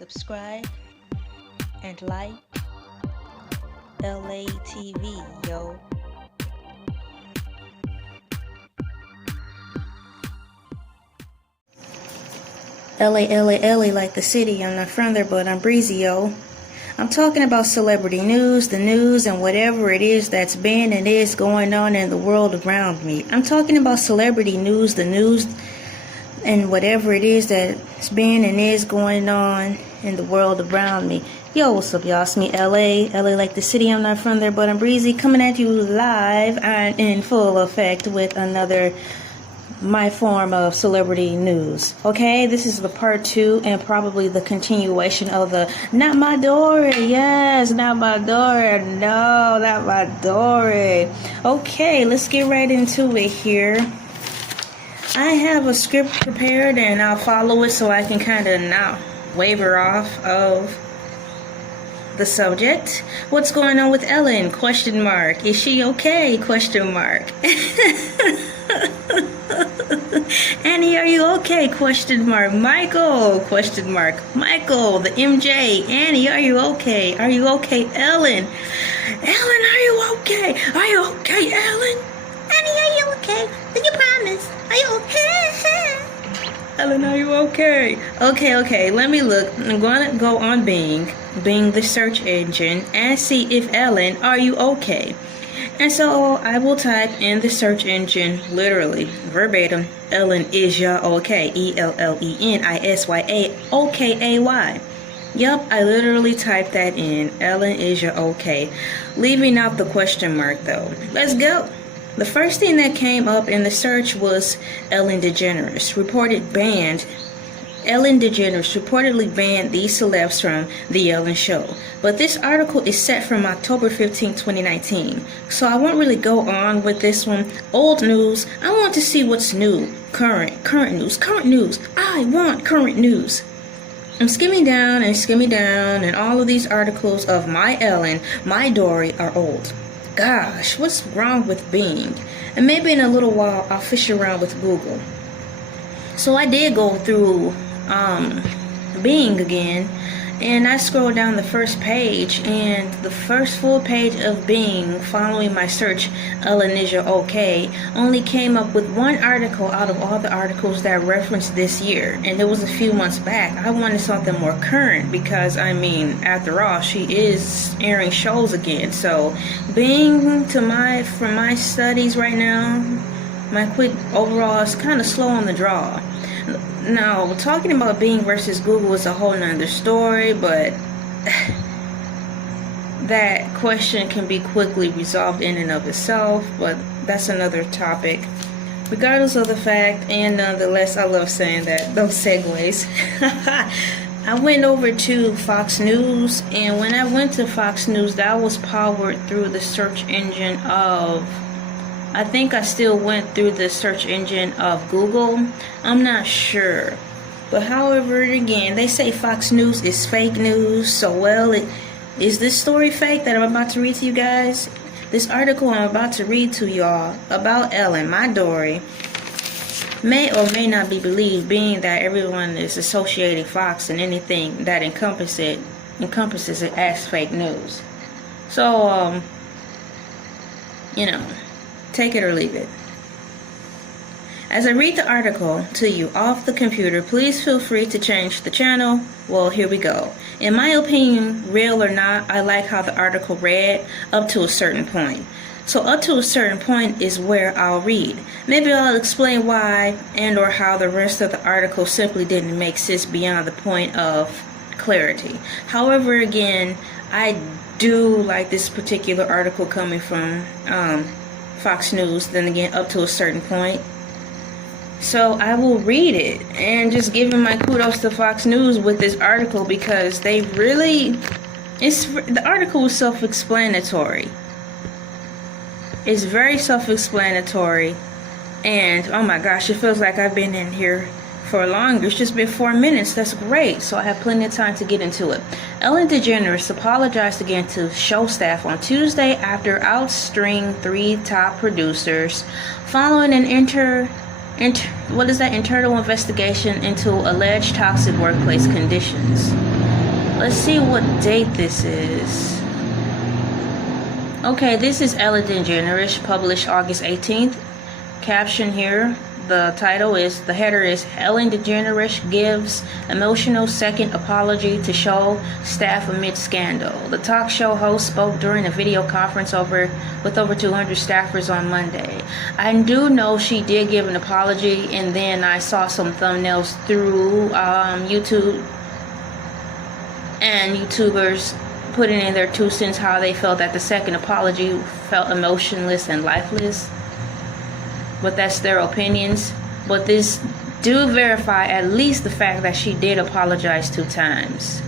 subscribe, and like ELAY TV, yo. LA, like the city. I'm not from there, but I'm breezy, yo. I'm talking about celebrity news, the news, and whatever it is that's been and is going on in the world around me. I'm talking about celebrity news, the news, and whatever it is that's been and is going on in the world around me. Yo, what's up, y'all? It's me, LA like the city. I'm not from there, but I'm breezy, coming at you live and in full effect with another my form of celebrity news. Okay, this is the part 2 and probably the continuation of the not my Dory. Yes, not my Dory. No, not my Dory. Okay, let's get right into it here. I have a script prepared and I'll follow it so I can kind of not waver off of the subject. What's going on with Ellen? Question mark. Is she okay? Question mark. Annie, are you okay? Question mark. Michael? Question mark. Michael, the MJ. Annie, are you okay? Are you okay? Ellen? Ellen, are you okay? Are you okay, Ellen? Annie, are you okay? Did you promise? Are you okay? Ellen, are you okay? Okay, let me look. I'm gonna go on Bing the search engine, and see if Ellen, are you okay? And so I will type in the search engine, literally, verbatim, Ellen is ya okay? ELLENISYA OKAY. Yup, I literally typed that in. Ellen is ya okay? Leaving out the question mark though. Let's go. The first thing that came up in the search was Ellen DeGeneres Ellen DeGeneres reportedly banned these celebs from The Ellen Show. But this article is set from October 15, 2019. So I won't really go on with this one. Old news. I want to see what's new. Current news. I want current news. I'm skimming down, and all of these articles of my Ellen, my Dory are old. Gosh, what's wrong with Bing? And maybe in a little while I'll fish around with Google. So I did go through Bing again, and I scrolled down the first page, and the first full page of Bing following my search, Ellen is ya okay, only came up with one article out of all the articles that referenced this year, and it was a few months back. I wanted something more current because, I mean, after all, she is airing shows again. So Bing, for my studies right now, my quick overall is kind of slow on the draw. Now, talking about Bing versus Google is a whole nother story, but that question can be quickly resolved in and of itself, but that's another topic. Regardless of the fact, and nonetheless, I love saying that, those segues. I went over to Fox News, and when I went to Fox News, that was powered through the search engine of, I think I still went through the search engine of Google. I'm not sure. But however, again, they say Fox News is fake news. So, well, is this story fake that I'm about to read to you guys? This article I'm about to read to y'all about Ellen, my Dory, may or may not be believed, being that everyone is associating Fox and anything that encompasses it as fake news. So, you know, take it or leave it. As I read the article to you off the computer, please feel free to change the channel. Well, here we go. In my opinion, real or not, I like how the article read up to a certain point. So up to a certain point is where I'll read. Maybe I'll explain why and or how the rest of the article simply didn't make sense beyond the point of clarity. However, again, I do like this particular article coming from Fox News, then again up to a certain point. So I will read it and just giving my kudos to Fox News with this article, because they really, the article is self-explanatory. It's very self-explanatory, and oh my gosh, it feels like I've been in here for longer. It's just been 4 minutes. That's great. So I have plenty of time to get into it. Ellen DeGeneres apologized again to show staff on Tuesday after ousting 3 top producers following an internal investigation into alleged toxic workplace conditions. Let's see what date this is. Okay, this is Ellen DeGeneres, published August 18th. Caption here, the title is, the header is, Ellen DeGeneres gives emotional second apology to show staff amid scandal. The talk show host spoke during a video conference with over 200 staffers on Monday. I do know she did give an apology, and then I saw some thumbnails through YouTube and YouTubers putting in their 2 cents how they felt that the second apology felt emotionless and lifeless. But that's their opinions. But this do verify at least the fact that she did apologize 2 times.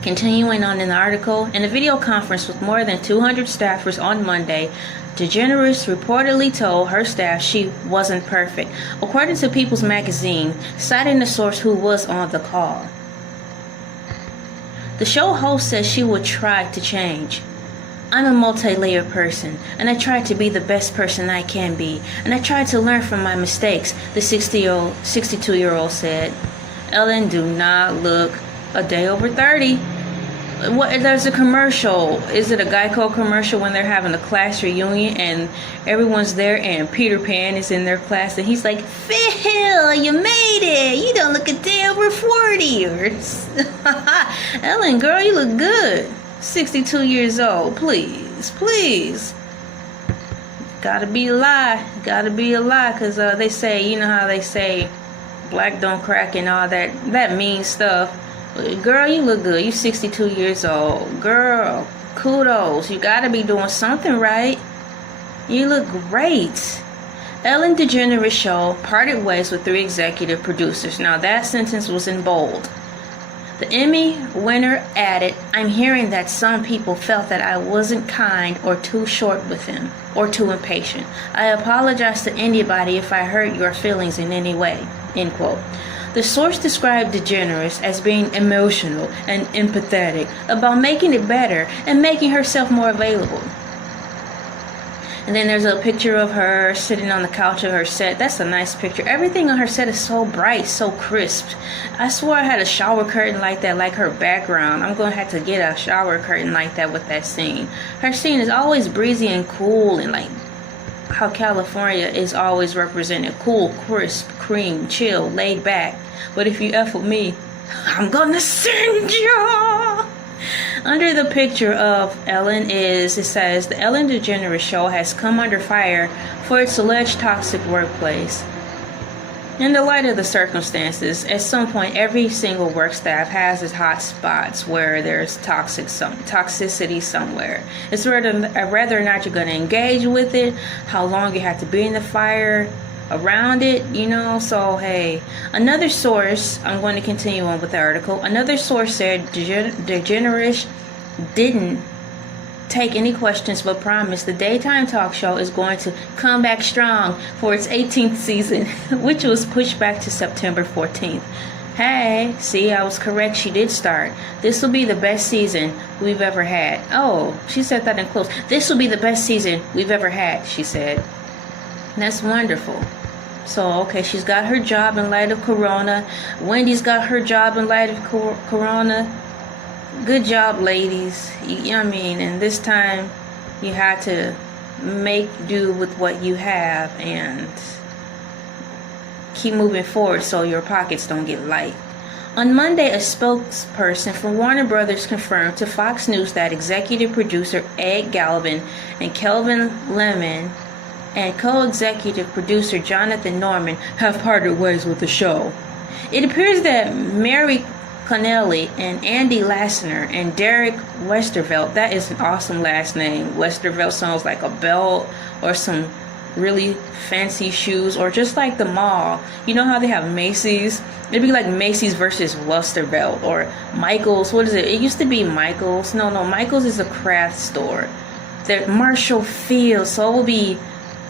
Continuing on in the article, in a video conference with more than 200 staffers on Monday, DeGeneres reportedly told her staff she wasn't perfect, according to People's Magazine, citing a source who was on the call. The show host says she would try to change. I'm a multi-layered person, and I try to be the best person I can be, and I try to learn from my mistakes, the 62-year-old said. Ellen do not look a day over 30. There's a commercial. Is it a Geico commercial when they're having a class reunion and everyone's there and Peter Pan is in their class and he's like, Phil, you made it. You don't look a day over 40. Ellen, girl, you look good. 62 years old. Please, please. Gotta be a lie. Gotta be a lie. Because they say, you know how they say black don't crack and all that mean stuff. Girl, you look good. You're 62 years old. Girl, kudos. You gotta be doing something right. You look great. Ellen DeGeneres Show parted ways with 3 executive producers. Now that sentence was in bold. The Emmy winner added, I'm hearing that some people felt that I wasn't kind or too short with him or too impatient. I apologize to anybody if I hurt your feelings in any way. End quote. The source described DeGeneres as being emotional and empathetic about making it better and making herself more available. And then there's a picture of her sitting on the couch of her set. That's a nice picture. Everything on her set is so bright, so crisp. I swore I had a shower curtain like that, like her background. I'm going to have to get a shower curtain like that with that scene. Her scene is always breezy and cool, and like how California is always represented. Cool, crisp, cream, chill, laid back. But if you F with me, I'm going to send you. Under the picture of Ellen it says, the Ellen DeGeneres Show has come under fire for its alleged toxic workplace. In the light of the circumstances, at some point every single work staff has its hot spots where there's toxicity somewhere. It's whether or not you're going to engage with it, how long you have to be in the fire, around it, you know. So hey, another source, I'm going to continue on with the article. Another source said DeGeneres didn't take any questions but promised the daytime talk show is going to come back strong for its 18th season, which was pushed back to September 14th. Hey, see, I was correct. She did start. This will be the best season we've ever had. Oh, she said that in quotes. This will be the best season we've ever had, she said. That's wonderful. So, okay, she's got her job in light of Corona. Wendy's got her job in light of Corona. Good job, ladies. You know what I mean? And this time, you had to make do with what you have and keep moving forward so your pockets don't get light. On Monday, a spokesperson from Warner Brothers confirmed to Fox News that executive producer Ed Galvin and Kelvin Lemon and co-executive producer Jonathan Norman have parted ways with the show. It appears that Mary Connelly and Andy Lassner and Derek Westervelt, that is an awesome last name. Westervelt sounds like a belt or some really fancy shoes, or just like the mall. You know how they have Macy's? It'd be like Macy's versus Westervelt, or Michael's. What is it? It used to be Michael's. No, Michael's is a craft store. They're Marshall Field, so it will be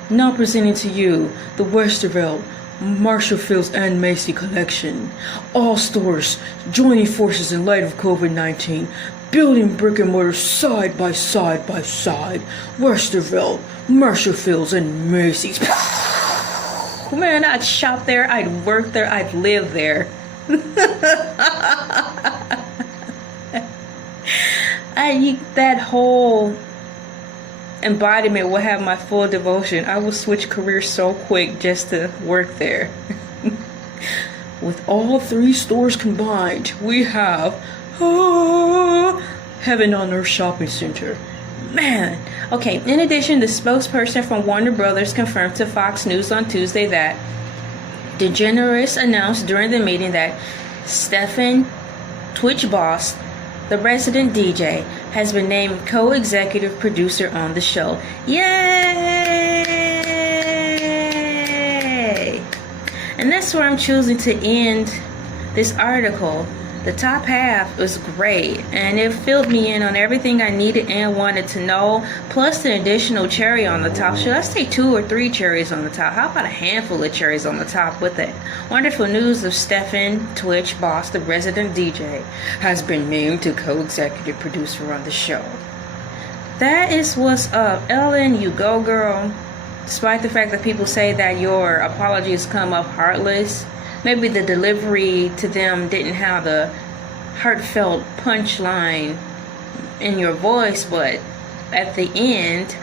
now presenting to you the Westervelt, Marshall Fields and Macy collection. All stores joining forces in light of COVID-19, building brick and mortar side by side by side. Westervelt, Marshall Fields and Macy's. Man, I'd shop there, I'd work there, I'd live there. that whole embodiment will have my full devotion, I will switch careers so quick just to work there. With all 3 stores combined, we have Heaven on Earth Shopping Center. Man. Okay, in addition, the spokesperson from Warner Brothers confirmed to Fox News on Tuesday that DeGeneres announced during the meeting that Stephen, Twitch boss, the resident DJ, has been named co-executive producer on the show. Yay! And that's where I'm choosing to end this article. The top half was great, and it filled me in on everything I needed and wanted to know, plus the additional cherry on the top. Should I say 2 or 3 cherries on the top? How about a handful of cherries on the top with it? Wonderful news of Stephen, Twitch boss, the resident DJ, has been named to co-executive producer on the show. That is what's up. Ellen, you go girl. Despite the fact that people say that your apologies come up heartless, maybe the delivery to them didn't have the heartfelt punchline in your voice, but at the end,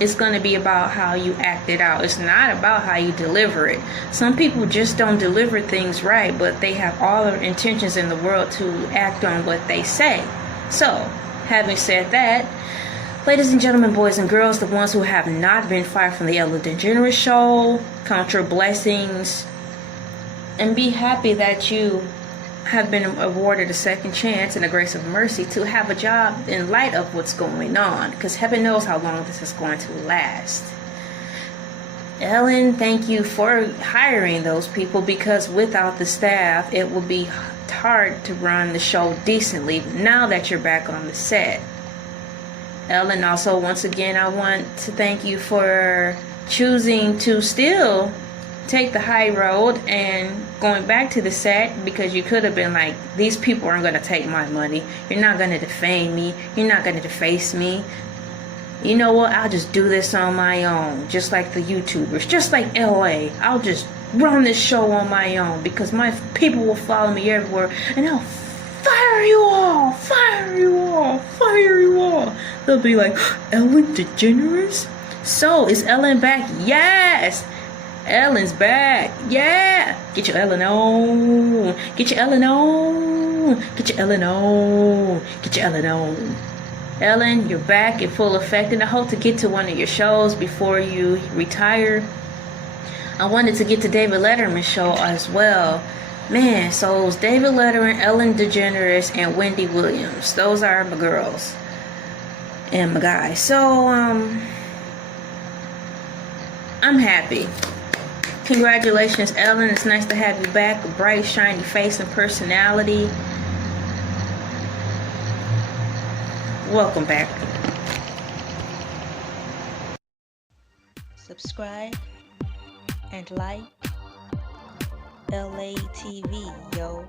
it's going to be about how you act it out. It's not about how you deliver it. Some people just don't deliver things right, but they have all the intentions in the world to act on what they say. So, having said that, ladies and gentlemen, boys and girls, the ones who have not been fired from the Ellen DeGeneres Show, count your blessings and be happy that you have been awarded a second chance and a grace of mercy to have a job in light of what's going on, because heaven knows how long this is going to last. Ellen, thank you for hiring those people, because without the staff it will be hard to run the show decently now that you're back on the set. Ellen, also, once again, I want to thank you for choosing to still take the high road and going back to the set, because you could have been like, these people aren't going to take my money. You're not going to defame me. You're not going to deface me. You know what? I'll just do this on my own, just like the YouTubers, just like LA. I'll just run this show on my own, because my people will follow me everywhere, and I'll fire you all, fire you all, fire you all. They'll be like, Ellen DeGeneres? So, is Ellen back? Yes! Ellen's back. Yeah. Get your Ellen on. Get your Ellen on. Get your Ellen on. Get your Ellen on. Ellen, you're back in full effect, and I hope to get to one of your shows before you retire. I wanted to get to David Letterman's show as well. Man, so it was David Letterman, Ellen DeGeneres, and Wendy Williams. Those are my girls and my guys. So, I'm happy. Congratulations, Ellen. It's nice to have you back. A bright, shiny face and personality. Welcome back. Subscribe and like ELAY TV, yo.